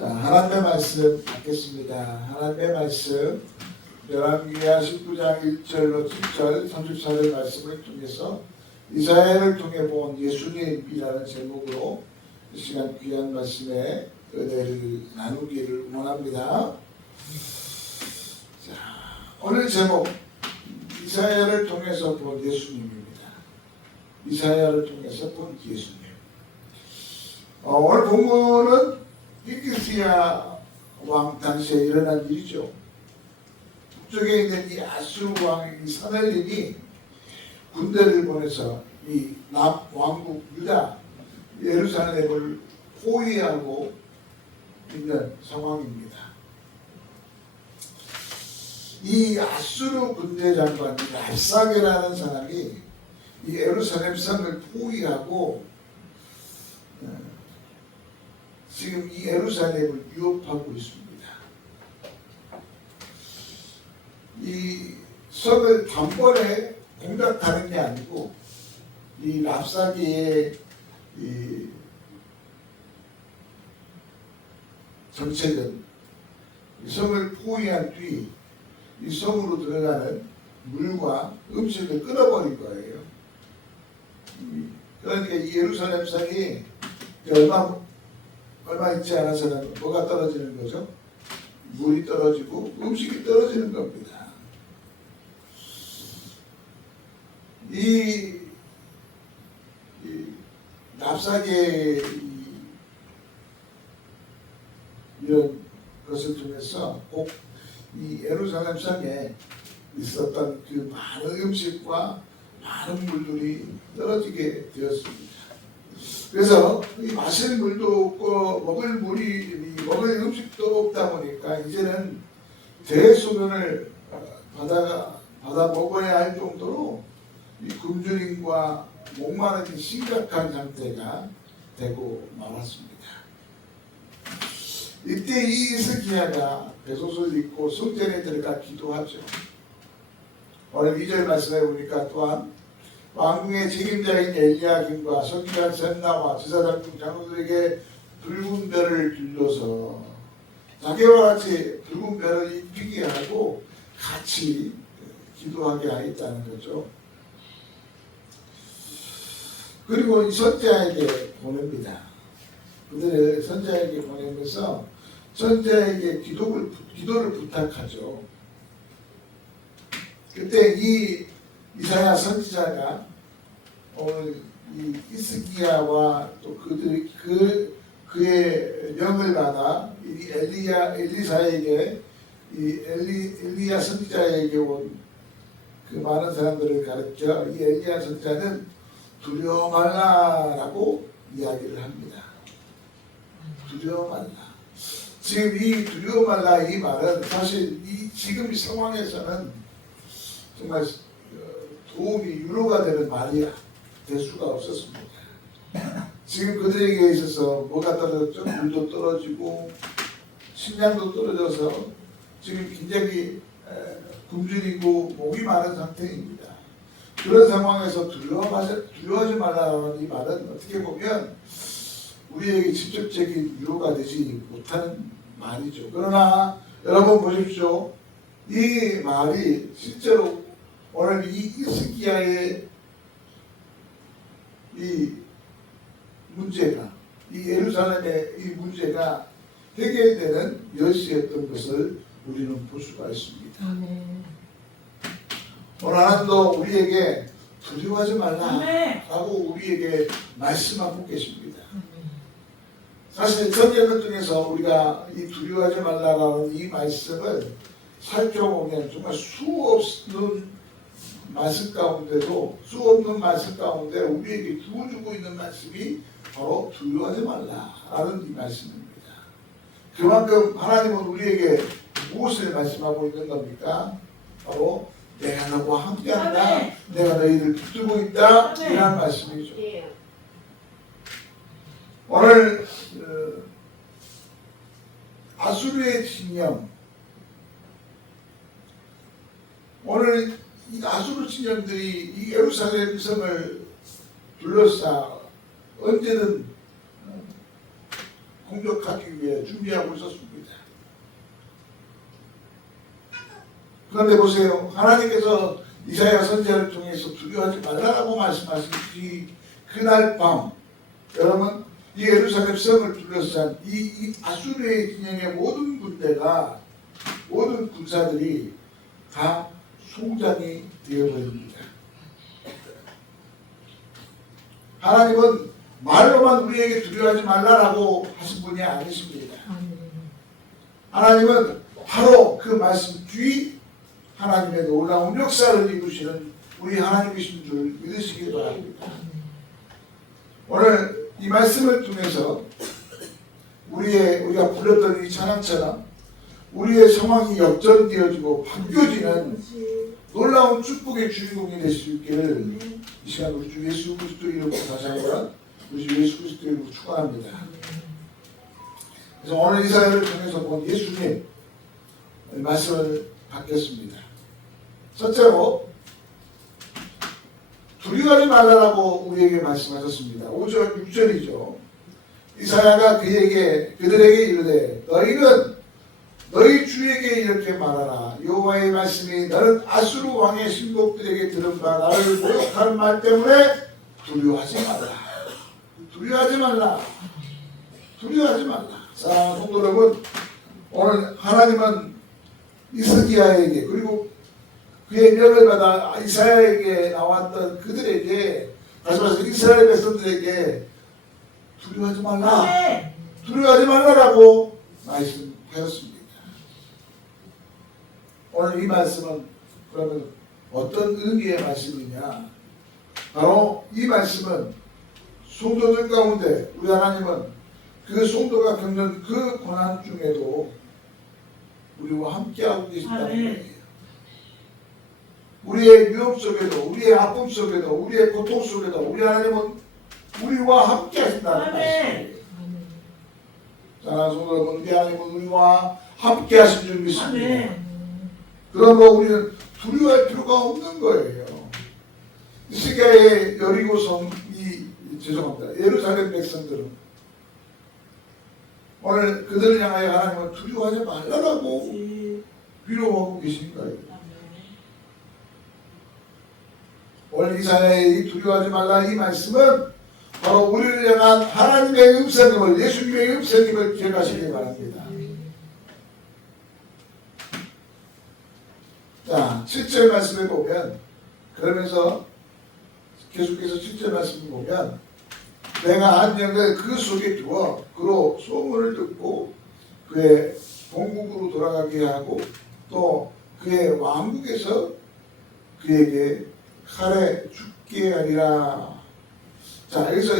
자, 하나님의 말씀 받겠습니다. 하나님의 말씀 열왕기하 19장 1절로 7절 34절 말씀을 통해서 이사야를 통해 본 예수님이라는 제목으로 이 시간 귀한 말씀에 은혜를 나누기를 원합니다. 자, 오늘 제목 이사야를 통해서 본 예수님입니다. 이사야를 통해서 본 예수님. 오늘 본문은 히스기야 왕 당시에 일어난 일이죠. 북쪽에 있는 이 아수르 왕 사넬림이 군대를 보내서 이 남왕국 유다 예루살렘을 포위하고 있는 상황입니다. 이 아수르 군대 장관 랍사게라는 사람이 이 예루살렘 성을 포위하고 지금 이 예루살렘을 위협하고 있습니다. 이 성을 단번에 공격하는 게 아니고 이 랍사게의 이 정책은 이 성을 포위한 뒤 이 성으로 들어가는 물과 음식을 끊어버린 거예요. 그러니까 이 예루살렘 성이 얼마 있지 않아서는 뭐가 떨어지는 거죠? 물이 떨어지고 음식이 떨어지는 겁니다. 이 랍사게 이런 것을 통해서 꼭 이 예루살렘 성에 있었던 그 많은 음식과 많은 물들이 떨어지게 되었습니다. 그래서 이 마실 물도 없고 먹을 음식도 없다 보니까 이제는 대소변을 받아 먹어야 할 정도로 이 굶주림과 목마름이 심각한 상태가 되고 말았습니다. 이때 이 히스기야가 배솥을 입고 성전에 들어가 기도하죠. 오늘 2절 말씀해 보니까 또한 왕궁의 책임자인 엘리야김과 서기관 셈나와 제사장 장로들에게 붉은 별을 빌려서 자기와 같이 붉은 별을 입히게 하고 같이 기도하게 하였다는 거죠. 그리고 이 선자에게 보냅니다. 그들을 선자에게 보내면서 선자에게 기도를 부탁하죠. 그때 이 이사야 선지자가 오늘 이 히스기야와 또 그의 명을 받아 이 엘리사에게 이 엘리야 선지자에게 온 그 많은 사람들을 가르쳐 이 엘리야 선지자는 두려워 말라라고 이야기를 합니다. 두려워 말라. 지금 이 두려워 말라 이 말은 사실 지금 이 상황에서는 정말 도움이 유로가 되는 말이 될 수가 없었습니다. 지금 그들에게 있어서 뭐가 떨어졌죠? 물도 떨어지고 식량도 떨어져서 지금 굉장히 굶주리고 목이 마른 상태입니다. 그런 상황에서 두려워하지 말라는 이 말은 어떻게 보면 우리에게 직접적인 위로가 되지 못하는 말이죠. 그러나 여러분 보십시오. 이 말이 실제로 오늘 이 히스기야의 이 문제가 이 예루살렘의 이 문제가 해결되는 여시였던 것을 우리는 볼 수가 있습니다. 오늘 하나님도 우리에게 두려워하지 말라라고 우리에게 말씀하고 계십니다. 사실 성경을 통해서 우리가 이 두려워하지 말라라는 이 말씀을 살펴보면 정말 수없는 말씀 가운데 우리에게 주고 있는 말씀이 바로 두려워하지 말라라는 이 말씀입니다. 그만큼 하나님은 우리에게 무엇을 말씀하고 있는 겁니까? 바로 내가 너와 함께한다. 내가 너희를 붙들고 있다. 이런 말씀이죠. 오늘 아수르의 진영, 오늘 이 아수르 진영들이 이 예루살렘 성을 둘러싸 언제든 공격하기 위해 준비하고 있었습니다. 그런데 보세요. 하나님께서 이사야 선지자를 통해서 두려워하지 말라라고 말씀하신 그날 밤, 여러분 이 예루살렘 성을 둘러싼 이 아수르의 진영의 모든 군대가, 모든 군사들이 다 송장이 되어버립니다. 하나님은 말로만 우리에게 두려워하지 말라라고 하신 분이 아니십니다. 하나님은 바로 그 말씀 뒤 하나님의 놀라운 역사를 이루시는 우리 하나님이신 줄 믿으시기 바랍니다. 오늘 이 말씀을 통해서 우리가 불렀던 이 찬양처럼 우리의 상황이 역전되어지고 바뀌어지는 놀라운 축복의 주인공이 될 수 있기를 이 시간 우리 주 예수 그리스도 이름으로 다시 한번 우리 주 예수 그리스도 이름으로 축원합니다. 그래서 오늘 이 사연을 통해서 본 예수님 말씀을 받겠습니다. 첫째로 두려워하지 말라라고 우리에게 말씀하셨습니다. 5절 6절이죠. 이사야가 그들에게 이르되 너희는 너희 주에게 이렇게 말하라. 여호와의 말씀이 너는 아수르 왕의 신복들에게 들은 바 나를 모욕하는 말 때문에 두려워하지 말라. 두려워하지 말라. 두려워하지 말라. 사랑하는 성도 여러분, 오늘 하나님은 이스기야에게 그리고 그의 명을 받아 이사야에게 나왔던 그들에게, 다시 말해서 이스라엘 백성들에게 두려워하지 말라, 두려워하지 말라라고 말씀하였습니다. 오늘 이 말씀은 그러면 어떤 의미의 말씀이냐? 바로 이 말씀은 성도들 가운데 우리 하나님은 그 성도가 겪는 그 고난 중에도 우리와 함께하고 계신다는 거예요. 우리의 위험 속에도, 우리의 아픔 속에도, 우리의 고통 속에도 우리 하나님은 우리와 함께 하신다는 말씀이에요. 자, 성도 여러분, 우리 하나님은 우리와 함께 하신 줄 믿습니다. 그러므로 우리는 두려워할 필요가 없는 거예요. 이스기야의 여리고성, 예루살렘 백성들은 오늘 그들을 향하여 하나님은 두려워하지 말라라고 위로하고 계신 거예요. 오늘 이사야의 두려워하지 말라 이 말씀은 바로 우리를 향한 하나님의 음성임을, 예수님의 음성임을 기억하시기 바랍니다. 자, 7절 말씀을 보면, 그러면서 계속해서 7절 말씀을 보면, 내가 한 영을 그 속에 두어 그로 소문을 듣고 그의 본국으로 돌아가게 하고 또 그의 왕국에서 그에게 칼에 죽게 하리라. 자, 여기서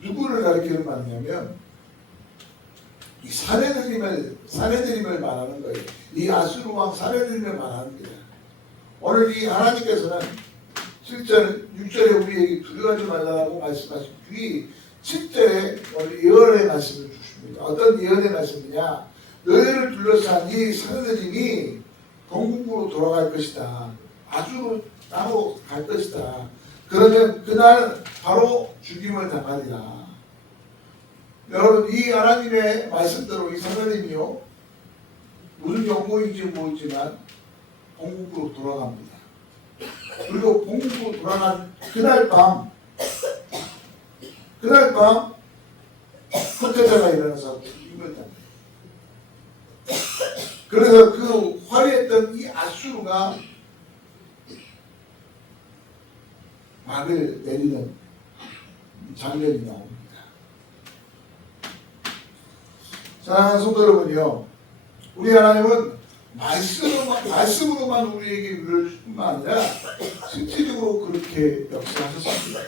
누구를 가리키는 말이냐면 이 사내들임을 말하는 거예요. 이 아수르 왕 사내들임을 말하는 거예요. 오늘 이 하나님께서는 7절, 6절에 우리에게 두려워하지 말라고 말씀하신 뒤 7절에 오늘 예언의 말씀을 주십니다. 어떤 예언의 말씀이냐? 너희를 둘러싼 이 사내들임이 본국으로 돌아갈 것이다. 아수르 땅으로 갈 것이다. 그러면 그날 바로 죽임을 당하리라. 여러분, 이 하나님의 말씀대로 이 사내들임이요, 무슨 경고인지 모르지만 본국으로 돌아갑니다. 그리고 본국으로 돌아간 그날 밤 흑태자가 일어나서 죽임을 당합니다. 그래서 그 화려했던 이 아수르가 막을 내리는 장면이 나옵니다. 사랑하는 성도 여러분이요, 우리 하나님은 말씀으로만 우리에게 위로를 줄 뿐만 아니라 실질적으로 그렇게 역사하셨습니다.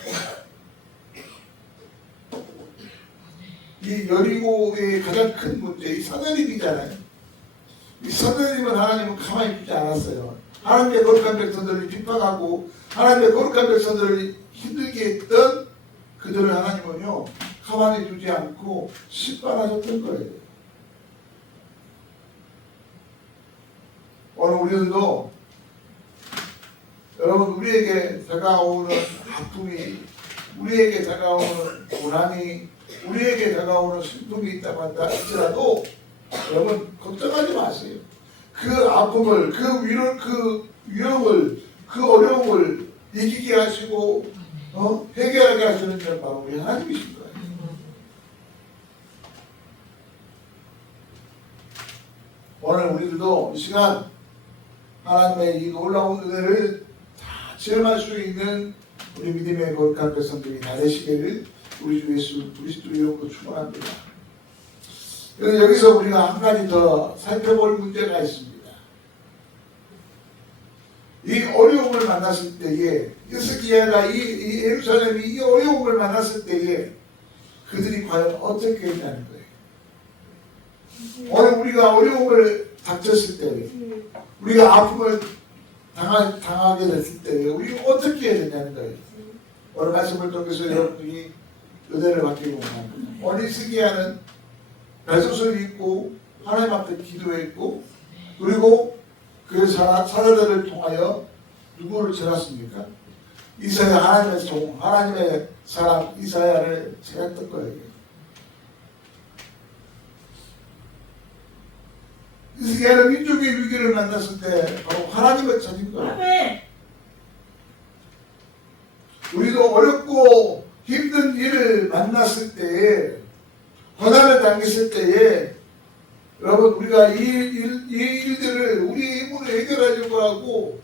이 여리고의 가장 큰 문제, 이 사내림이잖아요. 이 사내림은 하나님은 가만히 두지 않았어요. 하나님의 거룩한 백성들을 핍박하고 하나님의 거룩한 백성들을 힘들게 했던 그들을 하나님은요 가만히 두지 않고 심판하셨던 거예요. 오늘 우리들도 여러분, 우리에게 다가오는 아픔이, 우리에게 다가오는 고난이, 우리에게 다가오는 슬픔이 있다고 한다 할지라도 여러분 걱정하지 마세요. 그 아픔을, 그 위험을, 그 어려움을 이기게 하시고 해결하게 하시는 건 바로 우리 하나님이신 거예요. 오늘 우리들도 이 시간 하나님의 이 놀라운 은혜를 다 체험할 수 있는 우리 믿음의 거룩한 백성들이 다 되시기를 우리 주 예수 그리스도 이름으로 축원합니다. 그래서 여기서 우리가 한 가지 더 살펴볼 문제가 있습니다. 이 어려움을 만났을 때에 히스기야가 이 예루살렘이 이 어려움을 만났을 때에 그들이 과연 어떻게 했냐는 거예요. 오늘 우리가 어려움을 닥쳤을 때, 우리가 아픔을 당하게 됐을 때 우리가 어떻게 해야 되냐는 거예요. 오늘 말씀을 통해서 여러분들이 은혜를 받기를 원합니다. 오늘 히스기야는 배소를 입고 하나님 앞에 기도했고, 그리고 그 사자들을 통하여 누구를 찾았습니까? 이사야, 하나님의 종, 하나님의 사람 이사야를 찾았던 거예요. 히스기야는 민족의 위기를 만났을 때 바로 하나님을 찾은 거예요. 우리도 어렵고 힘든 일을 만났을 때에, 고난을 당했을 때에, 여러분 우리가 이 일들을 우리의 힘으로 해결하려고 하고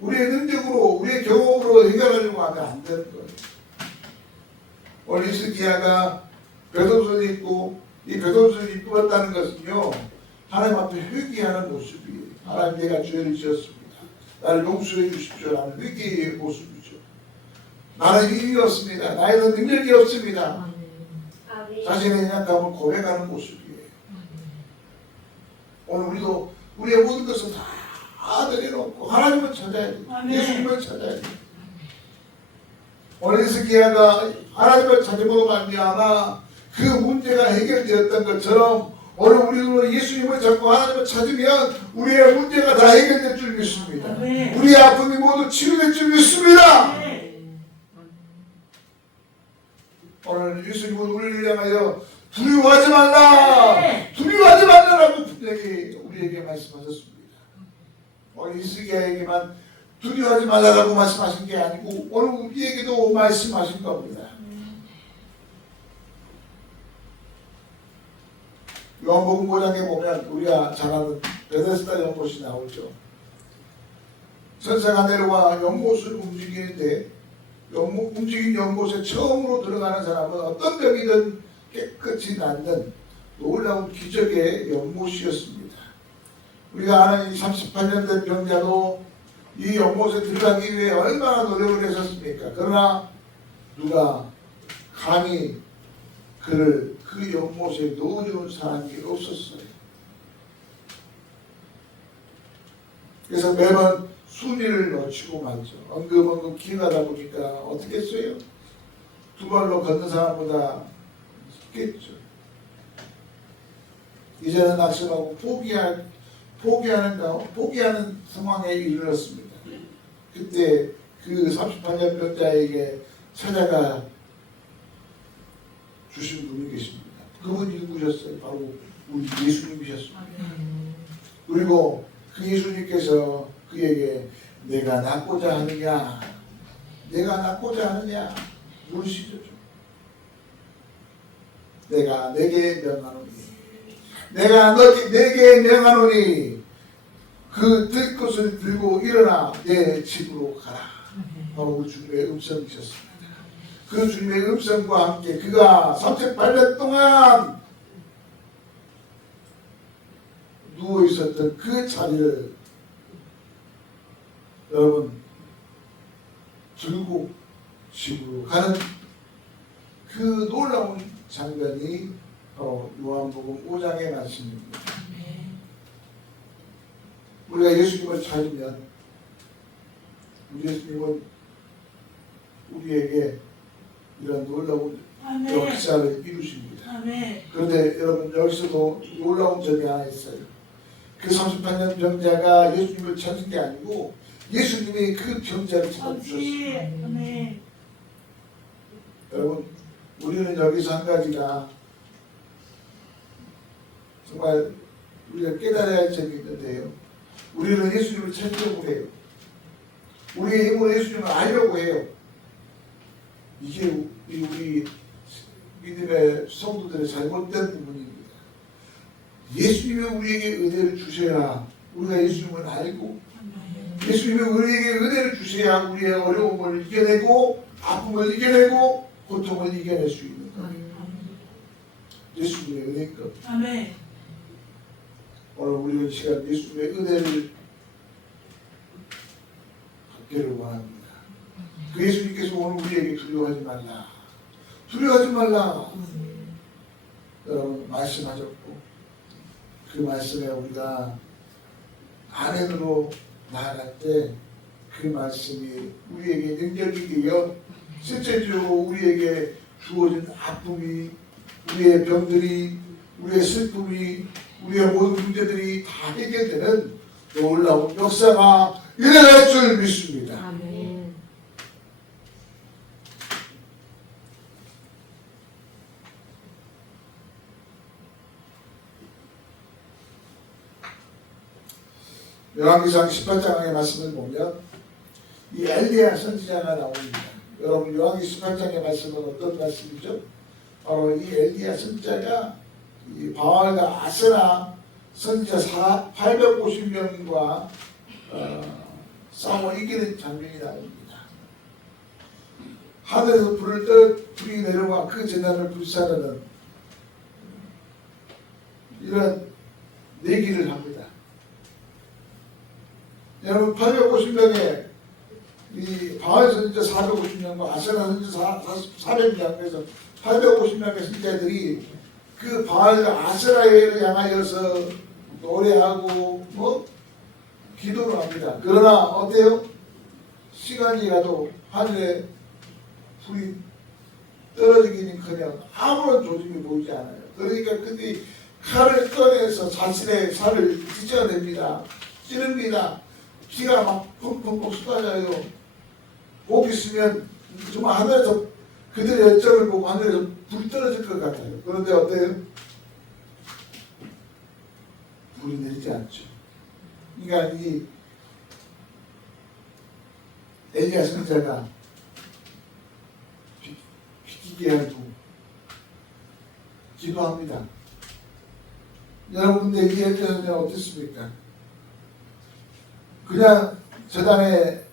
우리의 능력으로, 우리의 경험으로 해결하려고 하면 안 되는 거예요. 오늘 히스기야가 겉옷을 입고 이 겉옷을 입었다는 것은요, 하나님 앞에 회개하는 모습이에요. 하나님, 내가 죄를 지었습니다. 나를 용서해 주십시오라는 회개의 모습이죠. 나는 힘이 없습니다. 나에는 능력이 없습니다. 자신의 연약함을 고백하는 모습이에요. 오늘 우리도 우리의 모든 것을 다 내려놓고 하나님을 찾아야 돼요. 예수님을 찾아야 돼요. 오늘 히스기야가 하나님을 찾음으로 말미암아 그 문제가 해결되었던 것처럼 오늘 우리도 예수님을 찾고 하나님을 찾으면 우리의 문제가 다 해결될 줄 믿습니다. 우리의 아픔이 모두 치유될 줄 믿습니다. 오늘 예수님은 우리를 향하여 두려워하지 말라, 두려워하지 말라라고 분명히 우리에게 말씀하셨습니다. 오늘 히스기야에게만 두려워하지 말라라고 말씀하신 게 아니고 오늘 우리에게도 말씀하신 겁니다. 요한복음 5장에 보면 우리가 잘 아는 베데스다 연못이 나오죠. 천사가 내려와 연못을 움직이는데 움직인 연못에 처음으로 들어가는 사람은 어떤 병이든 깨끗이 낫는 놀라운 기적의 연못이었습니다. 우리가 아는 이 38년 된 병자도 이 연못에 들어가기 위해 얼마나 노력을 했었습니까? 그러나 누가 감히 그를 그 연못에 넣어주는 사람이 없었어요. 그래서 매번 순위를 놓치고 말죠. 엉금엉금 기어가다 보니까 어떻게 했어요? 두 발로 걷는 사람보다 쉽겠죠. 이제는 낙심하고 포기하는 상황에 이르렀습니다. 그때 그 38년 병자에게 찾아가 주신 분이 계십니다. 그분이 누구셨어요? 바로 우리 예수님이셨습니다. 그리고 그 예수님께서 그에게 내가 낫고자 하느냐, 내가 낫고자 하느냐 물으시죠. 내가 내게 명하노니, 내가 내게 명하노니 그 들 것을 들고 일어나 내 집으로 가라. 바로 그 주님의 음성이셨습니다. 그 주님의 음성과 함께 그가 38년 동안 누워있었던 그 자리를 여러분 들고 집으로 가는 그 놀라운 장면이 바로 요한복음 5장의 말씀입니다. 우리가 예수님을 찾으면 우리 예수님은 우리에게 이런 놀라운 역사를 이루십니다. 그런데 여러분 여기서도 놀라운 점이 하나 있어요. 그 38년 병자가 예수님을 찾은 게 아니고 예수님이 그 병자를 찾아주셨어요. 아멘. 여러분, 우리는 여기서 한 가지가 정말 우리가 깨달아야 할 점이 있는데요. 우리는 예수님을 찾으려고 해요. 우리의 힘으로 예수님을 알려고 해요. 이게 우리 믿음의 성도들의 잘못된 부분입니다. 예수님이 우리에게 은혜를 주셔야 우리가 예수님을 알고, 예수님이 우리에게 은혜를 주셔야 우리의 어려움을 이겨내고 아픔을 이겨내고 고통을 이겨낼 수 있는 거예요. 예수님의 은혜인 겁니다. 아멘. 오늘 우리는 이 시간 예수님의 은혜를 받기를 원합니다. 그 예수님께서 오늘 우리에게 두려워하지 말라, 두려워하지 말라 여러분 말씀하셨고, 그 말씀에 우리가 안으로 나아갈 때 그 말씀이 우리에게 능력이 되어 실제적으로 우리에게 주어진 아픔이, 우리의 병들이, 우리의 슬픔이, 우리의 모든 문제들이 다 해결되는 놀라운 역사가 일어날 줄 믿습니다. 아멘. 요한계시록 18장의 말씀을 보면 이 엘리야 선지자가 나옵니다. 여러분, 요한계시록 18장의 말씀은 어떤 말씀이죠? 바로 이 엘리야 선지자가 이 바알과 아세라 선지자 850명과 싸워 이기는 장면이 나옵니다. 하늘에서 불이 내려와 그 재단을 불사르는 이런 내기를 합니다. 여러분, 850명의 이 바알 선지자 450명과 아세라 선지자 400명, 그래서 850명의 선지자들이 그 바알과 아세라를 향하여서 노래하고 기도를 합니다. 그러나 어때요? 시간이 가도 하늘에 불이 떨어지기는커녕 아무런 조짐이 보이지 않아요. 그러니까 그들이 칼을 꺼내서 자신의 살을 찢어냅니다. 찌릅니다. 피가 막 펑펑펑 쏟아져요. 복 있으면 정말 하늘에서 그들의 열정을 보고 하늘에서 불이 떨어질 것 같아요. 그런데 어때요? 불이 내리지 않죠. 그러니까 이 엘리야 선지자가 비키게 하고 기도합니다. 여러분, 근데 이 엘리야 선지자는 어땠습니까? 그냥 재단에서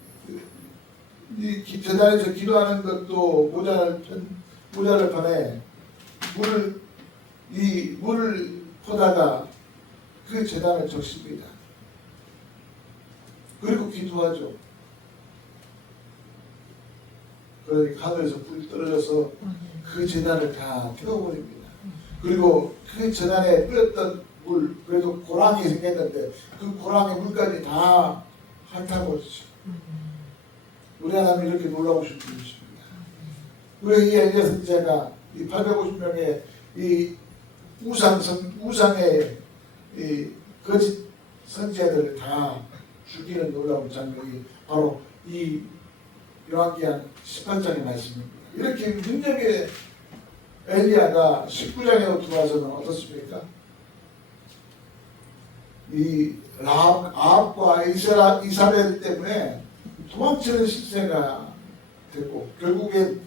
기도하는 것도 모자랄 판에 물을 퍼다가 그 재단을 적십니다. 그리고 기도하죠. 그러니까 하늘에서 불이 떨어져서 그 재단을 다 태워버립니다. 그리고 그 재단에 뿌렸던 물, 그래도 고랑이 생겼는데 그 고랑의 물까지 다 핥아버리죠. 우리 하나님이 이렇게 놀라우신 분이십니다. 왜 이 엘리야 선지자가 이 850명의 이 우상의 이 거짓 선지자들을 다 죽이는 놀라운 장면이 바로 이 요한계시록 18장의 말씀입니다. 이렇게 능력의 엘리야가 19장에 들어와서는 어떻습니까? 이 아합과 이사벨 때문에 도망치는 실세가 되고 결국엔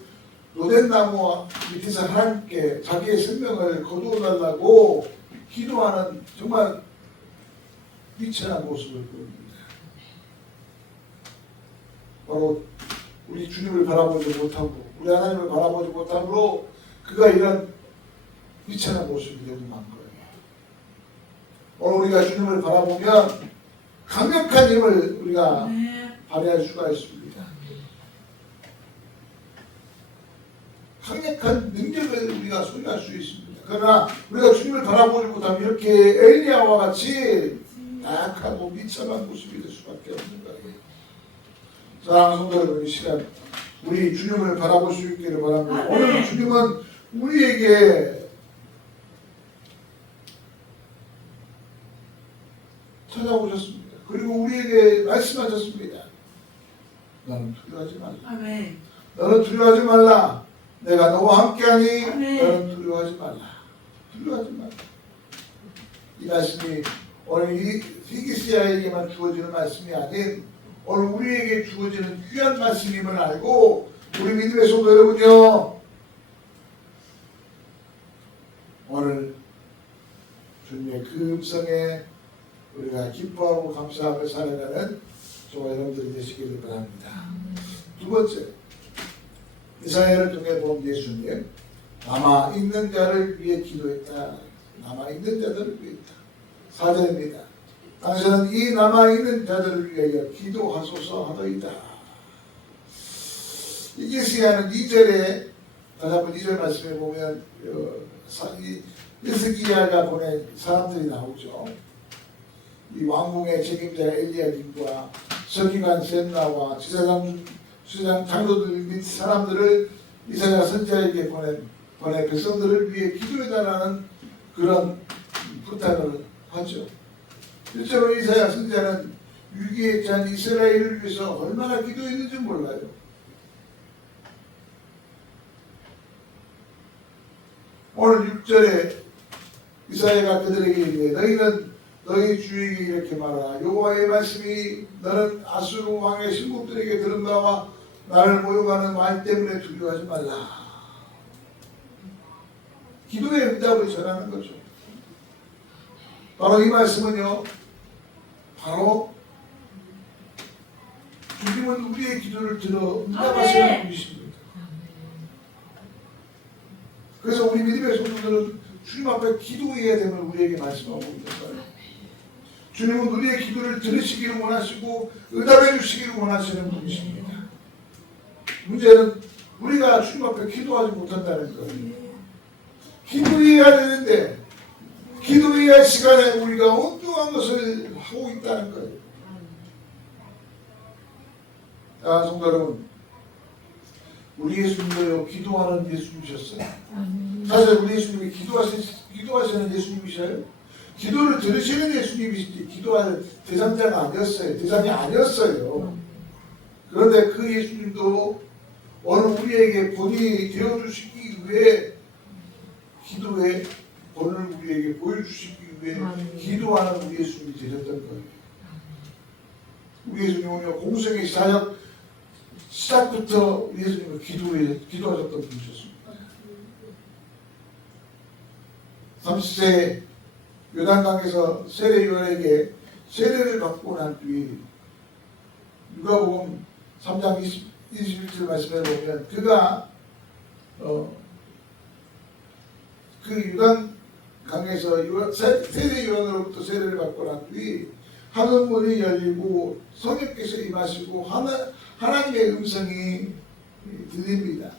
로덴나무 밑에서 하나님께 자기의 생명을 거두어달라고 기도하는 정말 비천한 모습을 보입니다. 바로 우리 주님을 바라보지 못하고 우리 하나님을 바라보지 못함으로 그가 이런 비천한 모습이 되고 만 거예요. 오늘 우리가 주님을 바라보면 강력한 힘을 우리가 발휘할 수가 있습니다. 강력한 능력을 우리가 소유할 수 있습니다. 그러나 우리가 주님을 바라보지 못하면 이렇게 엘리야와 같이 약하고 미천한 모습이 될 수밖에 없는 거예요. 사랑하는 성도 여러분, 이 시간 우리 주님을 바라볼 수 있기를 바랍니다. 오늘 주님은 우리에게 말씀하셨습니다. 너는 두려워하지 말라. 아멘. 너는 두려워하지 말라. 내가 너와 함께하니 아멘. 너는 두려워하지 말라. 두려워하지 말라. 이 말씀이 오늘 이 히기스야에게만 주어지는 말씀이 아닌 오늘 우리에게 주어지는 귀한 말씀임을 알고 우리 믿음의 성도 여러분요, 오늘 주님의 그 음성에 우리가 기뻐하고 감사하며 살아가는 저와 여러분들이 되시기를 바랍니다. 두 번째, 이사야를 통해 본 예수님, 남아있는 자를 위해 기도했다. 남아있는 자들을 위했다. 4절입니다. 당신은 이 남아있는 자들을 위하여 기도하소서 하더이다. 히기스야는 2절에 다시 한번 2절 말씀해 보면 히스기야가 보낸 사람들이 나오죠. 이 왕궁의 책임자 엘리야김과 서기관 셈나와 지사장 장로들 및 사람들을 이사야 선지자에게 보내 백성들을 위해 기도해달라는 그런 부탁을 하죠. 실제로 이사야 선지자는 위기에 처한 이스라엘을 위해서 얼마나 기도했는지 몰라요. 오늘 6절에 이사야가 그들에게 이르되 너희는 너희 주에게 이렇게 말하라. 여호와의 말씀이 너는 아수르 왕의 신복들에게 들은 바와 나를 모욕하는 말 때문에 두려워하지 말라. 기도의 응답을 전하는 거죠. 바로 이 말씀은요, 바로 주님은 우리의 기도를 들어 응답하시는 분이십니다. 그래서 우리 믿음의 성도들은 주님 앞에 기도해야 됨을 우리에게 말씀하고 있는 거예요. 주님은 우리의 기도를 들으시기를 원하시고 응답해 주시기를 원하시는 분이십니다. 문제는 우리가 주님 앞에 기도하지 못한다는 거예요. 기도해야 되는데 기도해야 할 시간에 우리가 엉뚱한 것을 하고 있다는 거예요. 자, 성도 여러분, 우리 예수님도요, 기도하는 예수님이셨어요. 사실 우리 예수님이 기도하시는 예수님이셔요. 기도를 들으시는 예수님이시지 기도할 대상자가 아니었어요. 대상이 아니었어요. 그런데 그 예수님도 오늘 우리에게 본이 되어주시기 위해 기도의 본을 우리에게 보여주시기 위해 기도하는 우리 예수님이 되셨던 거예요. 우리 예수님은요, 공생의 사역 시작부터 예수님은 기도하셨던 분이셨습니다. 30세 요단강에서 세례 요한에게 세례를 받고 난 뒤에 누가복음 3장 21절 말씀에 보면 그가 그 요단강에서 세례 요한으로부터 세례를 받고 난 뒤에 하늘 문이 열리고 성령께서 임하시고 하나님의 음성이 들립니다.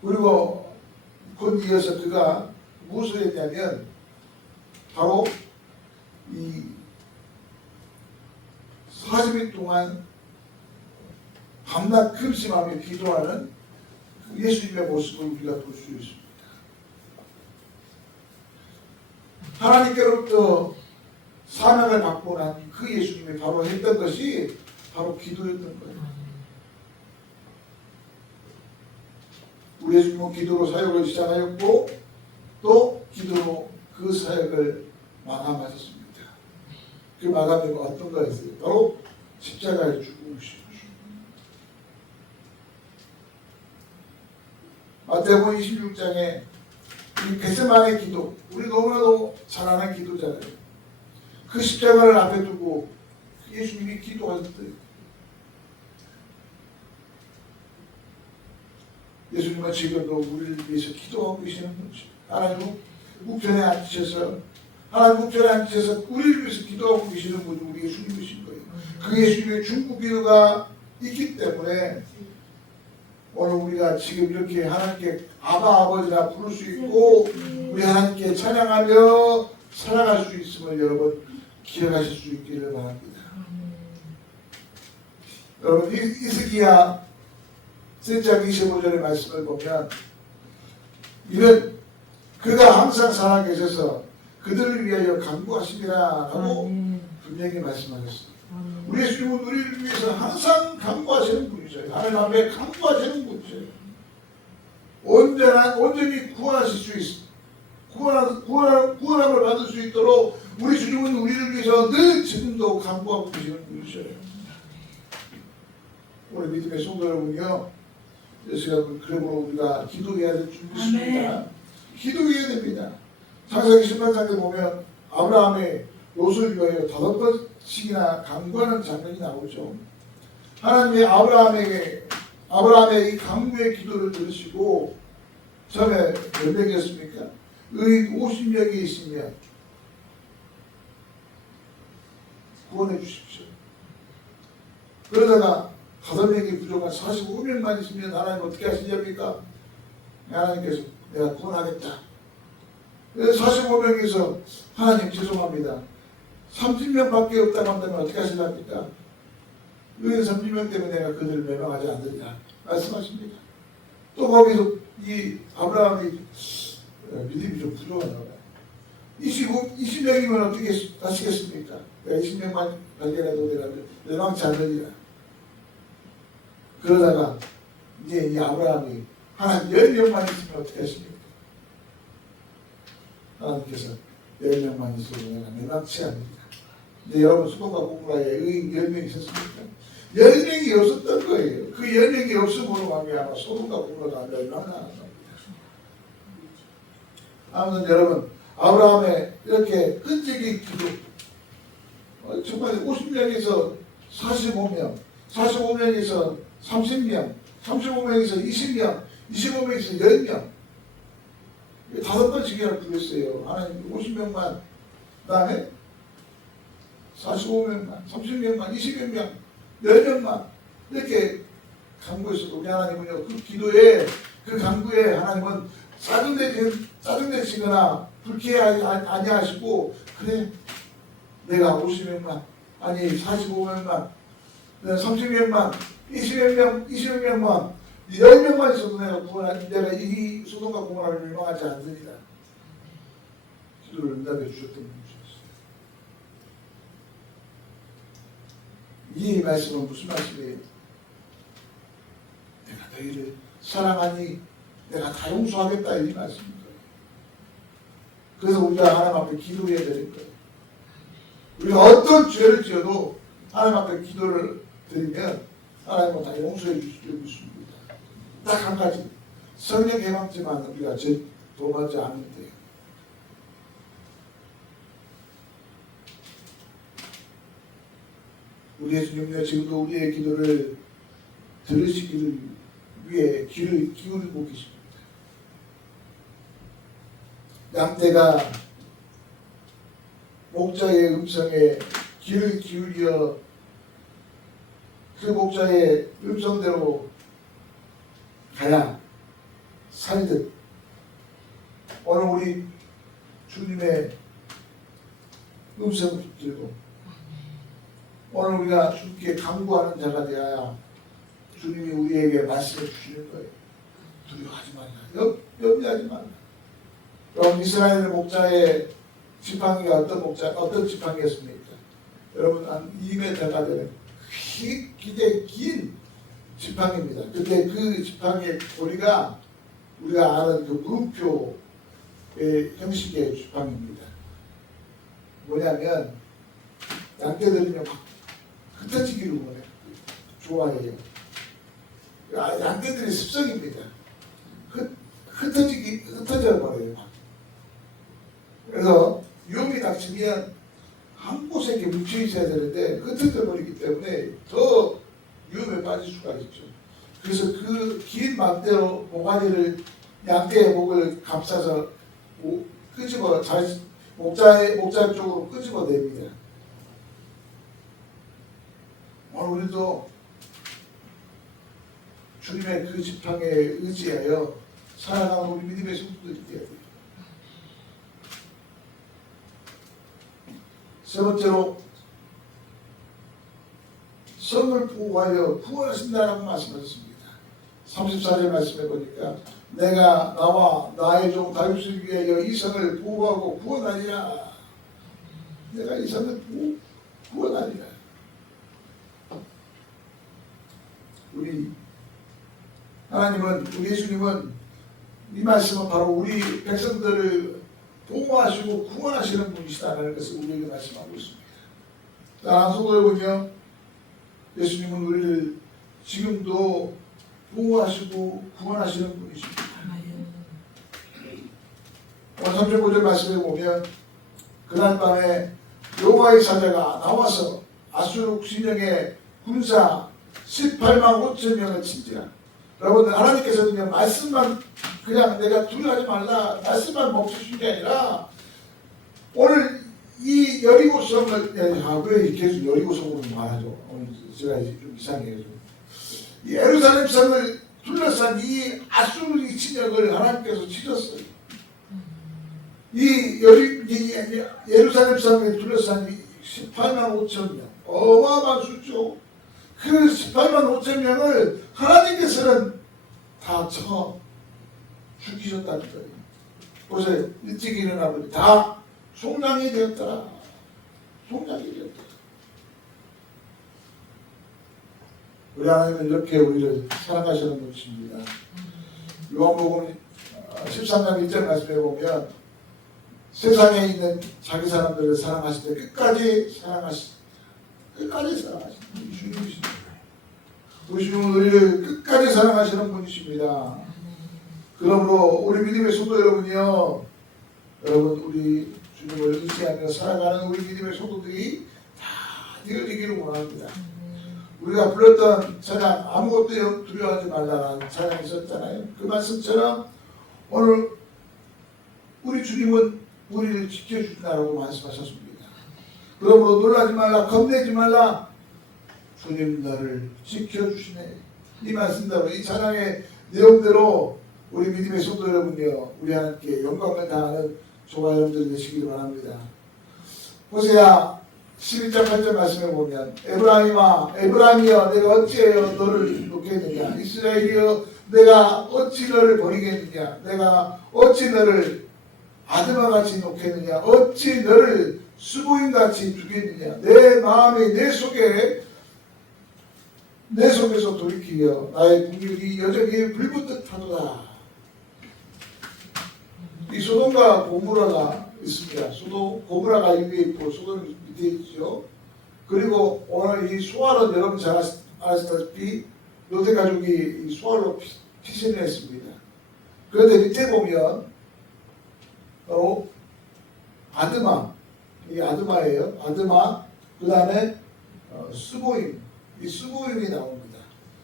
그리고 곧 이어서 그가 무엇을 했냐면 바로 이 40일 동안 밤낮 금심하며 기도하는 그 예수님의 모습을 우리가 볼 수 있습니다. 하나님께로부터 사명을 받고 난 그 예수님이 바로 했던 것이 바로 기도였던 거예요. 우리 예수님은 기도로 사역을 시작하였고 또 기도로 그 사역을 마감하셨습니다. 그 마감이 어떤 거였어요? 바로 십자가에 죽으시고 마태복음 26장에 이 겟세마네 기도, 우리 너무나도 잘 아는 기도잖아요. 그 십자가를 앞에 두고 예수님이 기도하셨어요. 예수님은 지금도 우리를 위해서 기도하고 계시는 분이죠. 하나님 우편에 앉으셔서 우리를 위해서 기도하고 계시는 분이 우리 예수님이신 거예요. 그 예수님의 중국 기도가 있기 때문에 오늘 우리가 지금 이렇게 하나님께 아바 아버지라 부를 수 있고 우리 하나님께 찬양하며 살아갈 수 있음을 여러분 기억하실 수 있기를 바랍니다. 여러분 히스기야 3장 25절의 말씀을 보면 이는 그가 항상 살아계셔서 그들을 위하여 간구하시리라 라고 분명히 말씀하셨습니다. 우리 주님은 우리를 위해서 항상 강구하시는 분이죠. 하나님 앞에 강구하시는 분이죠. 온전히 구원하실 수 있어. 구원함을 받을 수 있도록 우리 주님은 우리를 위해서 늘 지금도 강구하고 계시는 분이셔요. 우리 믿음의 성도 여러분이요, 예수가 그러므로 우리가 기도해야 될 줄 믿습니다. 기도해야 됩니다. 창세기 18장에 보면 아브라함의 롯을 위하여 5번씩이나 강구하는 장면이 나오죠. 하나님이 아브라함의 이 강구의 기도를 들으시고 처음에 몇 명이었습니까? 의인 50명이 있으면 구원해 주십시오. 그러다가 5명이 부족한 45명만 있으면 하나님 어떻게 하시렵니까? 하나님께서 내가 구원하겠다. 그래서 45명에서 하나님 죄송합니다. 30명밖에 없다고 한다면 어떻게 하시렵니까? 의인 30명 때문에 내가 그들을 멸망하지 않느냐 말씀하십니다. 또 거기서 이 아브라함이 믿음이 좀 부족한가 봐요. 20명이면 어떻게 하시겠습니까? 내가 20명만 발견해도 내가 멸망치 않느니라. 그러다가 이제 이 아브라함이 하나님 10명만 있으면 어떻게 하십니까? 하나님께서 10명만 있어도 내가 멸망치 않느니라. 근데 여러분 수도가 공부라에 의인 10명이 있었습니까? 10명이 없었던 거예요. 그 10명이 없음으로 말미암아 소돔과 고모라가 멸망하는 겁니다. 아무튼 여러분 아브라함의 이렇게 끈질긴 기도 정말 50명에서 45명 45명에서 30명 35명에서 20명 25명에서 10명 5번씩이나 부르셨어요. 하나님 50명만 그 다음에 45명만 30명만 20명 10명만 이렇게 간구했어도 우리 하나님은요 그 기도에 그 간구에 하나님은 짜증내시거나 불쾌하지 아니하시고 그래 내가 50명만 아니 45명만 30명만 20명만 10명만 있어도 내가 이 소돔과 고모라를 멸망하지 않으리라. 기도를 응답해 주셨던 분이셨어요. 이 말씀은 무슨 말씀이에요? 내가 너희를 사랑하니 내가 다 용서하겠다 이 말씀입니다. 그래서 우리가 하나님 앞에 기도해야 되는 거예요. 우리가 어떤 죄를 지어도 하나님 앞에 기도를 드리면 하나님은 다 용서해 주시고 있습니다. 딱 한 가지 성령 해방지만 우리가 죄 도망하지 않으면 돼요. 우리 예수님은 지금도 우리의 기도를 들으시기를 위해 귀를 기울이고 계십니다. 양떼가 목자의 음성에 귀를 기울여 그 목자의 음성대로 가야 살듯 오늘 우리 주님의 음성을 듣고 오늘 우리가 주님께 간구하는 자가 되어야 주님이 우리에게 말씀해 주시는 거예요. 두려워하지 말라. 염려하지 말라. 그럼 이스라엘 목자의 지팡이가 어떤 지팡이였습니까? 여러분 한 2m가 되는 굉장히 긴 지팡이입니다. 근데 그 지팡이의 고리가 우리가 아는 그 물음표의 형식의 지팡이입니다. 뭐냐면 양떼들은요 막 흩어지기를 원해요. 좋아해요. 양떼들의 습성입니다. 흩어져 버려요. 그래서 위험이 닥치면 한 곳에 이렇게 뭉쳐 있어야 되는데 흩어져 버리기 때문에 더 위험에 빠질 수가 있죠. 그래서 그 긴 막대로 모가지를 양떼의 목을 감싸서 끄집어 목자 쪽으로 끄집어 냅니다. 오늘 우리도 주님의 그 지팡이에 의지하여 살아가는 우리 믿음의 성도들이 되어야 돼요. 세 번째로 성을 보호하여 구원하신다라고 말씀하셨습니다. 34절 말씀해 보니까 내가 나와 나의 종 다윗을 위하여 이 성을 보호하고 구원하리라. 내가 이 성을 구원하리라. 우리 하나님은, 우리 예수님은 이 말씀은 바로 우리 백성들을 보호하시고 구원하시는 분이시다는 것을 우리에게 말씀하고 있습니다. 사랑하는 성도 여러분요, 예수님은 우리를 지금도 보호하시고 구원하시는 분이십니다. 오늘 35절 말씀에 보면 그날 밤에 여호와의 사자가 나와서 아수르 진영의 군사 18만 5천 명을 친지라. 여러분들, 하나님께서는요, 말씀만 그냥 내가 두려워하지 말라 말씀만 멈추신 게 아니라 오늘 이 여리고성을, 왜 계속 여리고성으로 말하죠? 오늘 제가 좀 이상해요. 이 예루살렘 성을 둘러싼 이 아수르 진영을 하나님께서 치셨어요. 이 예루살렘 성을 둘러싼 18만 5천 명, 어마어마한 수죠. 그 18만 5천 명을 하나님께서는 다 쳐 죽이셨다는 거예요. 보세요. 일찍 일어나 보니 다 속량이 되었더라. 속량이 되었더라. 우리 하나님은 이렇게 우리를 사랑하시는 분이십니다. 요한복음 13장 1절 말씀에 보면 세상에 있는 자기 사람들을 사랑하실 때 끝까지 사랑하시는 주님이십니다. 우리 주님은 우리를 끝까지 사랑하시는 분이십니다. 그러므로 우리 믿음의 성도 여러분이요, 여러분 우리 주님을 의지하며 살아가는 우리 믿음의 성도들이 다 되어지기를 원합니다. 우리가 불렀던 찬양, 아무것도 두려워하지 말라는 찬양이 있었잖아요. 그 말씀처럼 오늘 우리 주님은 우리를 지켜주신다라고 말씀하셨습니다. 그러므로 놀라지 말라, 겁내지 말라, 주님 너를 지켜주시네. 이 말씀대로, 이 찬양의 내용대로 우리 믿음의 성도 여러분이요, 우리 하나님께 영광을 다하는 저와 여러분들 되시기를 바랍니다. 호세아 11장 8절 말씀에 보면 에브라임이여 내가 어찌하여 너를 놓겠느냐, 이스라엘이여 내가 어찌 너를 버리겠느냐, 내가 어찌 너를 아드마같이 놓겠느냐, 어찌 너를 수고인같이 두겠느냐, 내 마음이 내 속에서 돌이키며 나의 분율이 여전히 불붙듯 하도다. 이 소돔과 고모라가 있습니다. 고모라가 위에 있고 소돔이 밑에 있죠. 그리고 오늘 이 수알은 여러분 잘 아시다시피 롯의 가족이 이 수알로 피신을 했습니다. 그런데 밑에 보면 바로 아드마, 이게 아드마예요. 아드마, 그 다음에 스보임, 이 스보임이 나옵니다.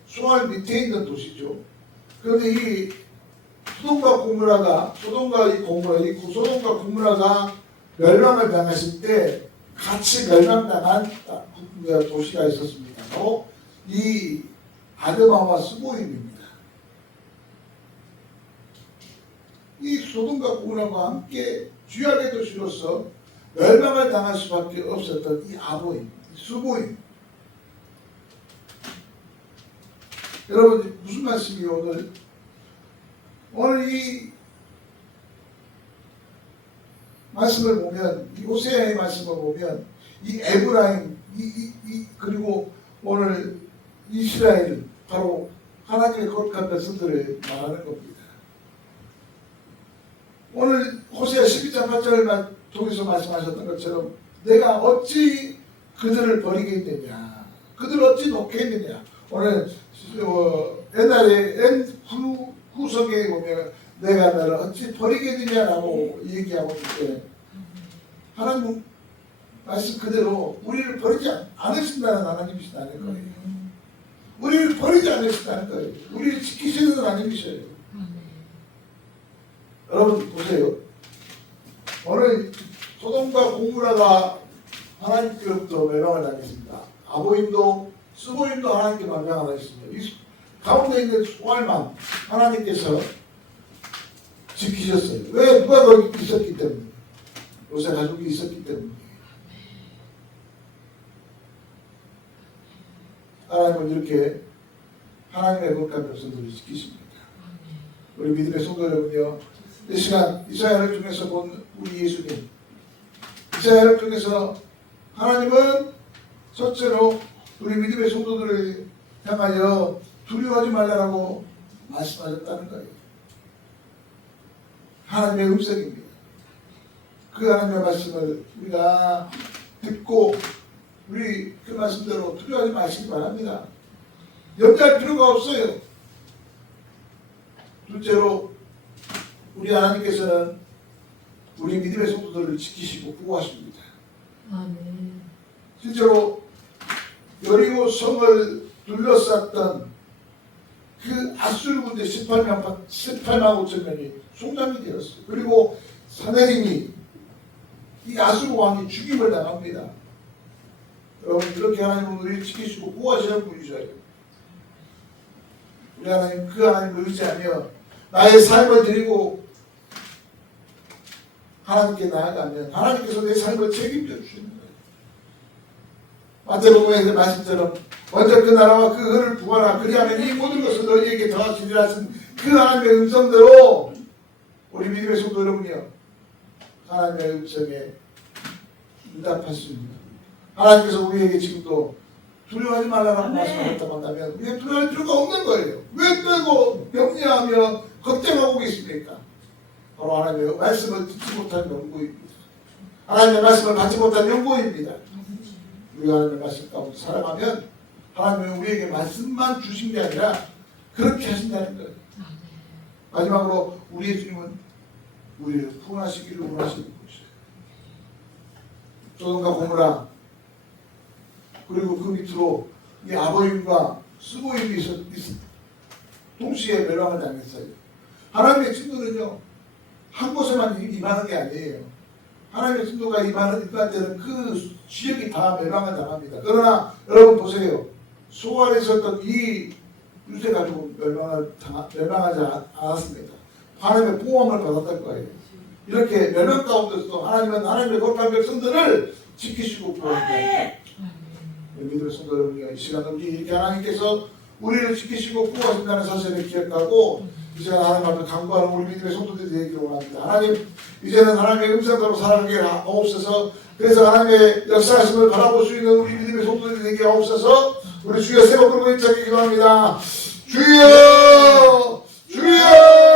수알 밑에 있는 도시죠. 그런데 이 소돔과 고모라가 멸망을 당했을 때 같이 멸망당한 도시가 있었습니다. 바로 이 아드마와 스보임입니다. 이 소돔과 고모라와 함께 죄악의 도시로서 멸망을 당할 수밖에 없었던 이 아보임, 스보임. 여러분 무슨 말씀이에요? 오늘 이 말씀을 보면, 이 호세아의 말씀을 보면 이 에브라임, 그리고 오늘 이스라엘, 바로 하나님의 거룩한 백성들을 말하는 겁니다. 오늘 호세아 12장 8절을 통해서 말씀하셨던 것처럼 내가 어찌 그들을 버리겠느냐, 그들을 어찌 놓겠느냐. 오늘 옛날에 후성에 보면 내가 너를 어찌 버리겠느냐라고 얘기하고 있는데, 하나님 말씀 그대로 우리를 버리지 않으신다는 하나님이시다는 거예요. 우리를 버리지 않으신다는 거예요. 우리를 지키시는 하나님이셔요. 여러분 보세요. 오늘 소돔과 고모라가 하나님께로부터 멸망을 당했습니다. 아보임도 스보임도 하나님께 멸망을 하셨습니다. 이 가운데 있는 수알만 하나님께서 지키셨어요. 왜? 누가 거기 있었기 때문에. 요새 가족이 있었기 때문에. 하나님은 이렇게 하나님의 거룩한 백성들을 지키십니다. 우리 믿음의 성도 여러분요, 이 시간 이사야를 통해서 본 우리 예수님, 이사야를 통해서 하나님은 첫째로 우리 믿음의 성도들을 향하여 두려워하지 말라고 말씀하셨다는 거예요. 하나님의 음성입니다. 그 하나님의 말씀을 우리가 듣고 우리 그 말씀대로 두려워하지 마시기 바랍니다. 염려할 필요가 없어요. 둘째로 우리 하나님께서는 우리 믿음의 성도들을 지키시고 보호하십니다. 아멘. 실제로 여리고 성을 둘러쌌던 그 아수르 군대 18만 5천 명이 송장이 되었어요. 그리고 사내림이 이 아수르 왕이 죽임을 당합니다. 여러분 이렇게 하나님은 우리를 지키시고 보호하시는 분이셔요. 우리 하나님 그 하나님을 의지하며 나의 삶을 드리고 하나님께 나아가면 하나님께서 내 삶을 책임져 주시는 거예요. 마태복음의 말씀처럼 먼저 그 나라와 그 의를 구하라. 그리하면 이 모든 것을 너희에게 더하시리라 하신 그 하나님의 음성대로 우리 믿음의 성도 여러분이요, 하나님의 음성에 응답하십니다. 하나님께서 우리에게 지금도 두려워하지 말라고 말씀하셨다고 한다면 우리가 두려워할 필요가 없는 거예요. 왜 떨고 염려하며 걱정하고 계십니까? 바로 하나님의 말씀을 듣지 못한 연고입니다. 하나님의 말씀을 받지 못한 연고입니다. 우리가 하나님의 말씀 가운데 살아가면 하나님은 우리에게 말씀만 주신 게 아니라 그렇게 하신다는 거예요. 마지막으로 우리의 주님은 우리를 구원하시기를 원하시는 것이에요. 소돔과 고모라 그리고 그 밑으로 이 아버님과 스보임이 동시에 멸망을 당했어요. 하나님의 친구는요 한 곳에만 임하는 게 아니에요. 하나님의 친구가 임하는 때는 그 지역이 다 멸망을 당합니다. 그러나 여러분 보세요. 소알에 있었던 이 유세 가지고 멸망하지 않았습니다. 하나님의 보호함을 받았던 거예요. 이렇게 멸망 가운데서도 하나님은 하나님의 거룩한 백성들을 지키시고 보호합니다. 믿음의 성도 여러분이 이 시간 우리 이렇게 하나님께서 우리를 지키시고 보호하신다는 사실을 기억하고 이 시간 하나님 앞에 간구하는 우리 믿음의 성도들이 되기를 원합니다. 하나님 이제는 하나님의 음성대로 살아가게 하옵소서. 그래서 하나님의 역사하심을 바라볼 수 있는 우리 믿음의 성도들이 되게 하옵소서. 우리 주여 세 번 부르고 있자기 기도합니다. 주여 주여